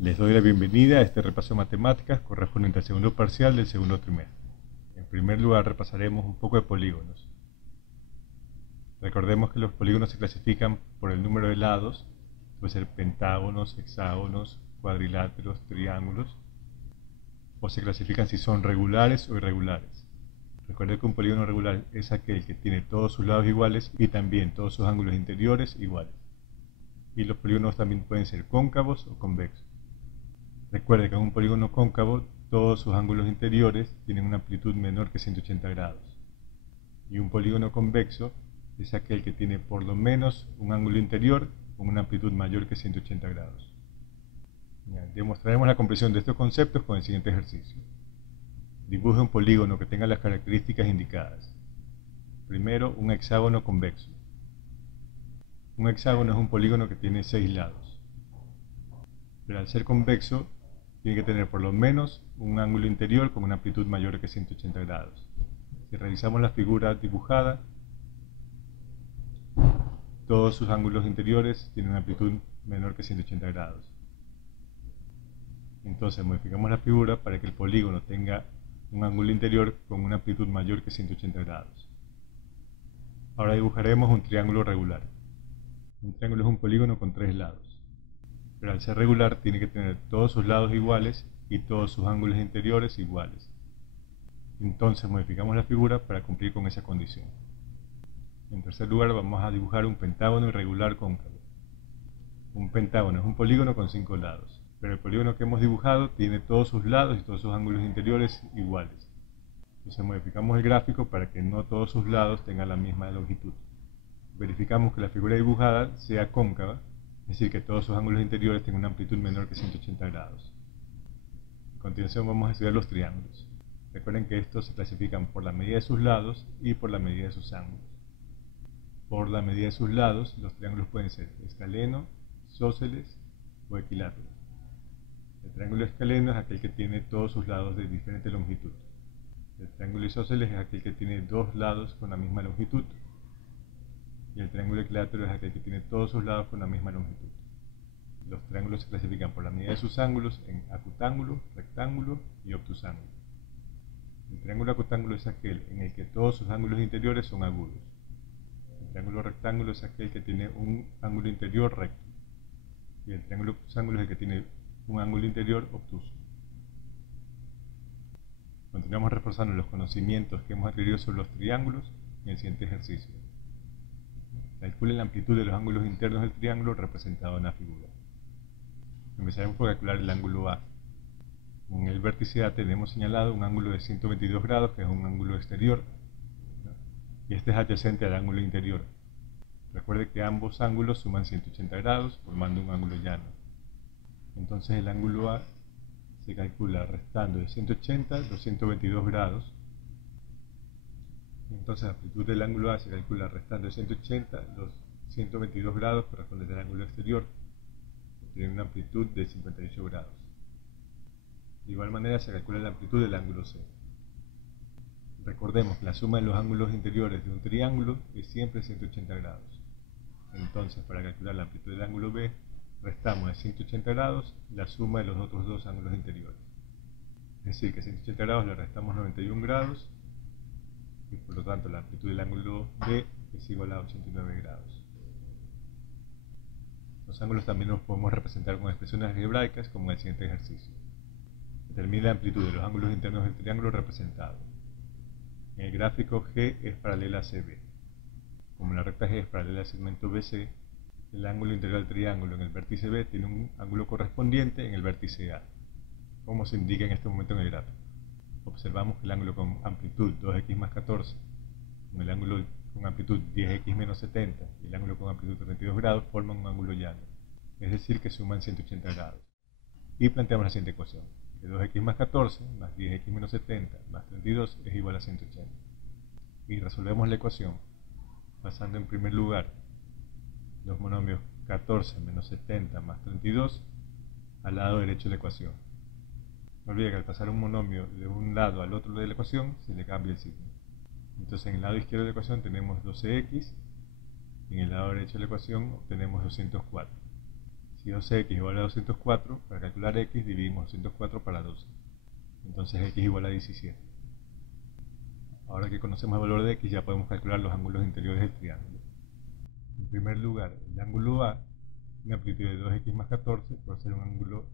Les doy la bienvenida a este repaso de matemáticas correspondiente al segundo parcial del segundo trimestre. En primer lugar, repasaremos un poco de polígonos. Recordemos que los polígonos se clasifican por el número de lados, puede ser pentágonos, hexágonos, cuadriláteros, triángulos, o se clasifican si son regulares o irregulares. Recuerden que un polígono regular es aquel que tiene todos sus lados iguales y también todos sus ángulos interiores iguales. Y los polígonos también pueden ser cóncavos o convexos. Recuerde que en un polígono cóncavo todos sus ángulos interiores tienen una amplitud menor que 180 grados. Y un polígono convexo es aquel que tiene por lo menos un ángulo interior con una amplitud mayor que 180 grados. Demostraremos la comprensión de estos conceptos con el siguiente ejercicio. Dibuje un polígono que tenga las características indicadas. Primero, un hexágono convexo. Un hexágono es un polígono que tiene 6 lados. Pero al ser convexo, tiene que tener por lo menos un ángulo interior con una amplitud mayor que 180 grados. Si realizamos la figura dibujada, todos sus ángulos interiores tienen una amplitud menor que 180 grados. Entonces modificamos la figura para que el polígono tenga un ángulo interior con una amplitud mayor que 180 grados. Ahora dibujaremos un triángulo regular. Un triángulo es un polígono con 3 lados. Pero al ser regular tiene que tener todos sus lados iguales y todos sus ángulos interiores iguales. Entonces modificamos la figura para cumplir con esa condición. En tercer lugar vamos a dibujar un pentágono irregular cóncavo. Un pentágono es un polígono con 5 lados, pero el polígono que hemos dibujado tiene todos sus lados y todos sus ángulos interiores iguales. Entonces modificamos el gráfico para que no todos sus lados tengan la misma longitud. Verificamos que la figura dibujada sea cóncava, es decir, que todos sus ángulos interiores tengan una amplitud menor que 180 grados. A continuación vamos a estudiar los triángulos. Recuerden que estos se clasifican por la medida de sus lados y por la medida de sus ángulos. Por la medida de sus lados, los triángulos pueden ser escaleno, isósceles o equilátero. El triángulo escaleno es aquel que tiene todos sus lados de diferente longitud. El triángulo isósceles es aquel que tiene dos lados con la misma longitud. Y el triángulo equilátero es aquel que tiene todos sus lados con la misma longitud. Los triángulos se clasifican por la medida de sus ángulos en acutángulo, rectángulo y obtusángulo. El triángulo acutángulo es aquel en el que todos sus ángulos interiores son agudos. El triángulo rectángulo es aquel que tiene un ángulo interior recto. Y el triángulo obtusángulo es el que tiene un ángulo interior obtuso. Continuamos reforzando los conocimientos que hemos adquirido sobre los triángulos en el siguiente ejercicio. Calcule la amplitud de los ángulos internos del triángulo representado en la figura. Empezaremos por calcular el ángulo A. En el vértice A tenemos señalado un ángulo de 122 grados, que es un ángulo exterior, y este es adyacente al ángulo interior. Recuerde que ambos ángulos suman 180 grados, formando un ángulo llano. Entonces el ángulo A se calcula restando de 180 los 122 grados. Entonces la amplitud del ángulo A se calcula restando de 180 los 122 grados correspondientes al ángulo exterior, que tiene una amplitud de 58 grados. De igual manera se calcula la amplitud del ángulo C. Recordemos que la suma de los ángulos interiores de un triángulo es siempre 180 grados. Entonces para calcular la amplitud del ángulo B, restamos de 180 grados la suma de los otros dos ángulos interiores. Es decir, que a 180 grados le restamos 91 grados, y por lo tanto la amplitud del ángulo B es igual a 89 grados. Los ángulos también los podemos representar con expresiones algebraicas como en el siguiente ejercicio. Determine la amplitud de los ángulos internos del triángulo representado. En el gráfico G es paralela a CB. Como la recta G es paralela al segmento BC, el ángulo interior del triángulo en el vértice B tiene un ángulo correspondiente en el vértice A, como se indica en este momento en el gráfico. Observamos que el ángulo con amplitud 2x más 14, con el ángulo con amplitud 10x menos 70 y el ángulo con amplitud 32 grados forman un ángulo llano, es decir, que suman 180 grados. Y planteamos la siguiente ecuación, que 2x más 14 más 10x menos 70 más 32 es igual a 180. Y resolvemos la ecuación pasando en primer lugar los monomios 14 menos 70 más 32 al lado derecho de la ecuación. No olvide que al pasar un monomio de un lado al otro de la ecuación se le cambia el signo. Entonces en el lado izquierdo de la ecuación tenemos 12x y en el lado derecho de la ecuación obtenemos 204. Si 12x igual a 204, para calcular x dividimos 204 para 12. Entonces x igual a 17. Ahora que conocemos el valor de x, ya podemos calcular los ángulos interiores del triángulo. En primer lugar, el ángulo A tiene amplitud de 2x más 14 por ser un ángulo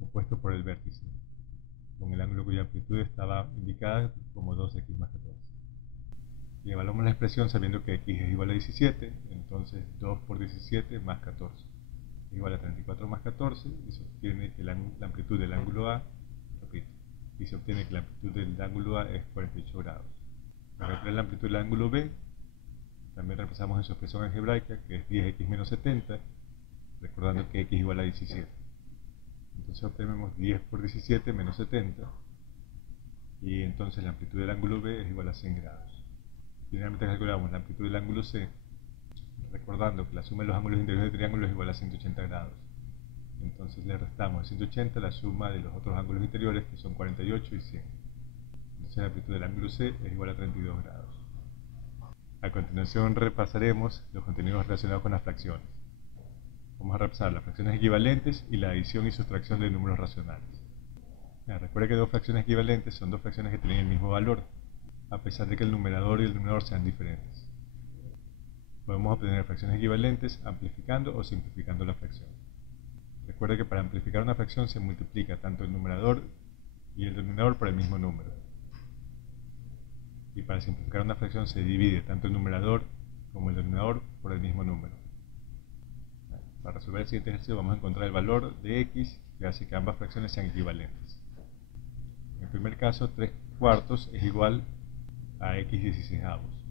opuesto por el vértice, con el ángulo cuya amplitud estaba indicada como 2x más 14. Y evaluamos la expresión sabiendo que x es igual a 17, entonces 2 por 17 más 14 es igual a 34 más 14, y se obtiene que la amplitud del ángulo A, repito, y se obtiene que la amplitud del ángulo A es 48 grados. Para calcular la amplitud del ángulo B, también reemplazamos en su expresión algebraica, que es 10x menos 70, recordando que x igual a 17. Entonces obtenemos 10 por 17 menos 70, y entonces la amplitud del ángulo B es igual a 100 grados. Finalmente calculamos la amplitud del ángulo C, recordando que la suma de los ángulos interiores del triángulo es igual a 180 grados. Entonces le restamos a 180 la suma de los otros ángulos interiores, que son 48 y 100. Entonces la amplitud del ángulo C es igual a 32 grados. A continuación repasaremos los contenidos relacionados con las fracciones. Vamos a repasar las fracciones equivalentes y la adición y sustracción de números racionales. Recuerda que dos fracciones equivalentes son dos fracciones que tienen el mismo valor, a pesar de que el numerador y el denominador sean diferentes. Podemos obtener fracciones equivalentes amplificando o simplificando la fracción. Recuerda que para amplificar una fracción se multiplica tanto el numerador y el denominador por el mismo número. Y para simplificar una fracción se divide tanto el numerador como el denominador por el mismo número. Para resolver el siguiente ejercicio vamos a encontrar el valor de x que hace que ambas fracciones sean equivalentes. En el primer caso, 3 cuartos es igual a x 16avos.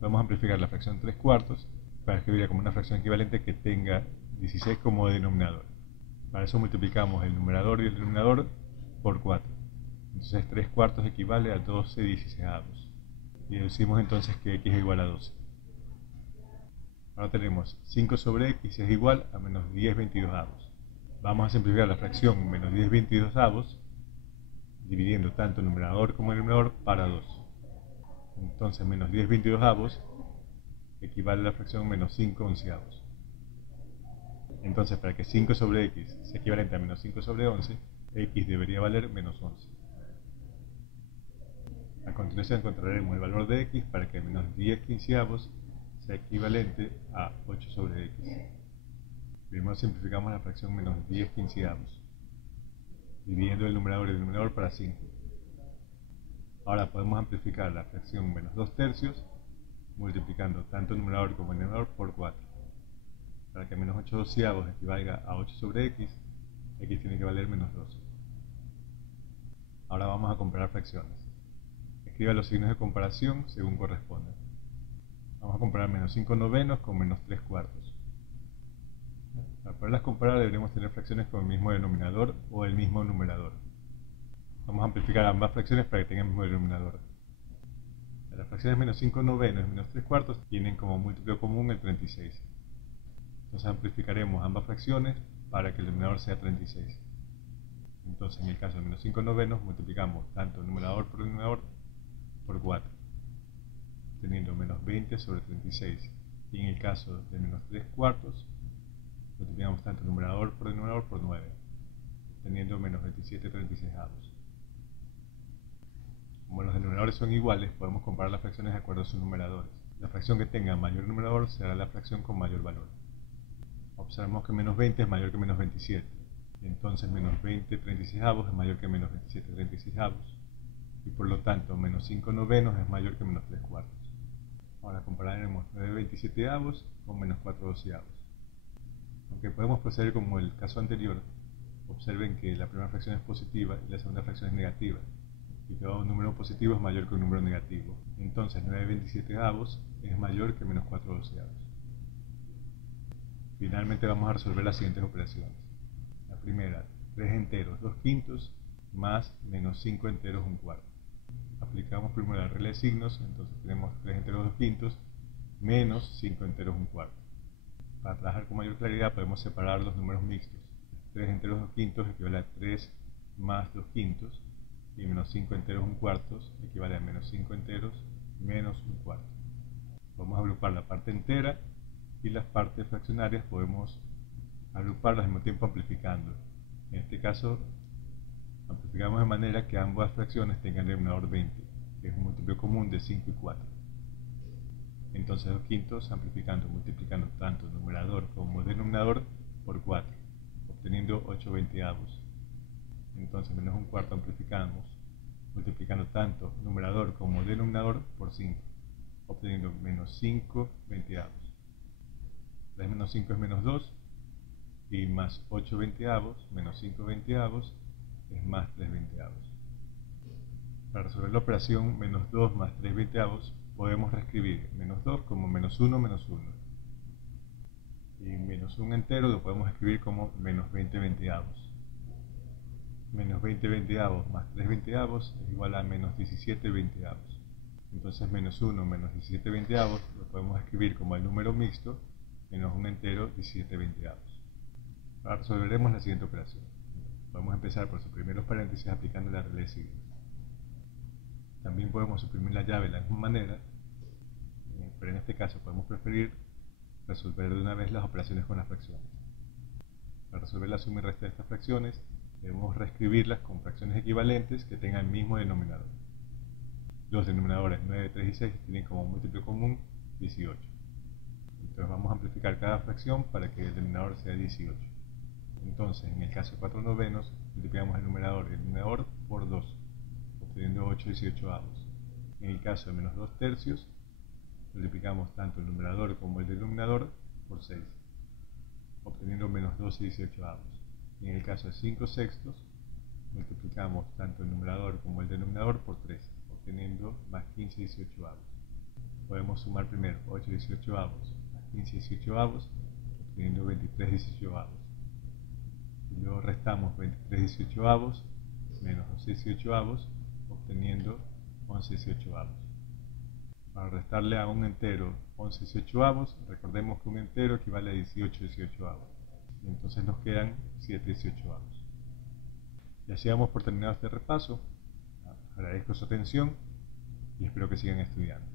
Vamos a amplificar la fracción 3 cuartos para escribirla como una fracción equivalente que tenga 16 como denominador. Para eso multiplicamos el numerador y el denominador por 4. Entonces 3 cuartos equivale a 12 16avos. Y deducimos entonces que x es igual a 12. Ahora tenemos 5 sobre x es igual a menos 10 22avos. Vamos a simplificar la fracción menos 10 22avos dividiendo tanto el numerador como el denominador para 2. Entonces menos 10 22avos equivale a la fracción menos 5 onceavos. Entonces para que 5 sobre x sea equivalente a menos 5 sobre 11, x debería valer menos 11. A continuación encontraremos el valor de x para que menos 10 quinceavos sea equivalente a 8 sobre x. Primero simplificamos la fracción menos 10 quinceavos, dividiendo el numerador y el denominador para 5. Ahora podemos amplificar la fracción menos 2 tercios, multiplicando tanto el numerador como el denominador por 4. Para que menos 8 doceavos equivalga a 8 sobre x, x tiene que valer menos 12. Ahora vamos a comparar fracciones. Escriba los signos de comparación según corresponda. Vamos a comparar menos 5 novenos con menos 3 cuartos. Para poderlas comparar deberemos tener fracciones con el mismo denominador o el mismo numerador. Vamos a amplificar ambas fracciones para que tengan el mismo denominador. Las fracciones menos 5 novenos y menos 3 cuartos tienen como múltiplo común el 36. Entonces amplificaremos ambas fracciones para que el denominador sea 36. Entonces en el caso de menos 5 novenos multiplicamos tanto el numerador por el denominador por 4, teniendo menos 20 sobre 36. Y en el caso de menos 3 cuartos multiplicamos tanto el numerador por el denominador por 9, teniendo menos 27 36avos. Como los denominadores son iguales, podemos comparar las fracciones de acuerdo a sus numeradores. La fracción que tenga mayor numerador será la fracción con mayor valor. Observamos que menos 20 es mayor que menos 27. Entonces menos 20 36avos es mayor que menos 27 36avos. Y por lo tanto menos 5 novenos es mayor que menos 3 cuartos. Ahora compararemos 9 27avos con menos 4 doceavos. Aunque podemos proceder como el caso anterior, observen que la primera fracción es positiva y la segunda fracción es negativa. Y todo número positivo es mayor que un número negativo. Entonces 9 27avos es mayor que menos 4 doceavos. Finalmente vamos a resolver las siguientes operaciones. La primera, 3 enteros 2 quintos más menos 5 enteros 1 cuarto. Aplicamos primero la regla de signos, entonces tenemos 3 enteros 2 quintos menos 5 enteros 1 cuarto. Para trabajar con mayor claridad podemos separar los números mixtos. 3 enteros 2 quintos equivale a 3 más 2 quintos y menos 5 enteros 1 cuarto equivale a menos 5 enteros menos 1 cuarto. Vamos a agrupar la parte entera y las partes fraccionarias podemos agruparlos al mismo tiempo amplificando. En este caso, amplificamos de manera que ambas fracciones tengan el denominador 20, que es un múltiplo común de 5 y 4. Entonces 2 quintos amplificando, multiplicando tanto numerador como denominador por 4, obteniendo 8 veinteavos. Entonces menos un cuarto amplificamos, multiplicando tanto numerador como denominador por 5, obteniendo menos 5 veinteavos. 3 menos 5 es menos 2, y más 8 veinteavos menos 5 veinteavos es más 3 veinteavos. Para resolver la operación menos 2 más 3 veinteavos, podemos reescribir menos 2 como menos 1 menos 1. Y menos 1 entero lo podemos escribir como menos 20 veinteavos. Menos 20 veinteavos más 3 veinteavos es igual a menos 17 veinteavos. Entonces menos 1 menos 17 veinteavos lo podemos escribir como el número mixto menos 1 entero 17 veinteavos. Ahora resolveremos la siguiente operación. Podemos empezar por suprimir los paréntesis aplicando la regla de signos. También podemos suprimir la llave de la misma manera, pero en este caso podemos preferir resolver de una vez las operaciones con las fracciones. Para resolver la suma y resta de estas fracciones, debemos reescribirlas con fracciones equivalentes que tengan el mismo denominador. Los denominadores 9, 3 y 6 tienen como múltiplo común 18. Entonces vamos a amplificar cada fracción para que el denominador sea 18. Entonces, en el caso de 4 novenos, multiplicamos el numerador y el denominador por 2, obteniendo 8 18avos. En el caso de menos 2 tercios, multiplicamos tanto el numerador como el denominador por 6, obteniendo menos 12 18avos. Y en el caso de 5 sextos, multiplicamos tanto el numerador como el denominador por 3, obteniendo más 15 18avos. Podemos sumar primero 8 18avos más 15 18avos, obteniendo 23 18avos. Y luego restamos 23 18avos menos 12 18avos, obteniendo 11 18avos. Para restarle a un entero 11 18avos, recordemos que un entero equivale a 18 18avos. Y entonces nos quedan 7 18avos. Y así damos por terminado este repaso. Agradezco su atención y espero que sigan estudiando.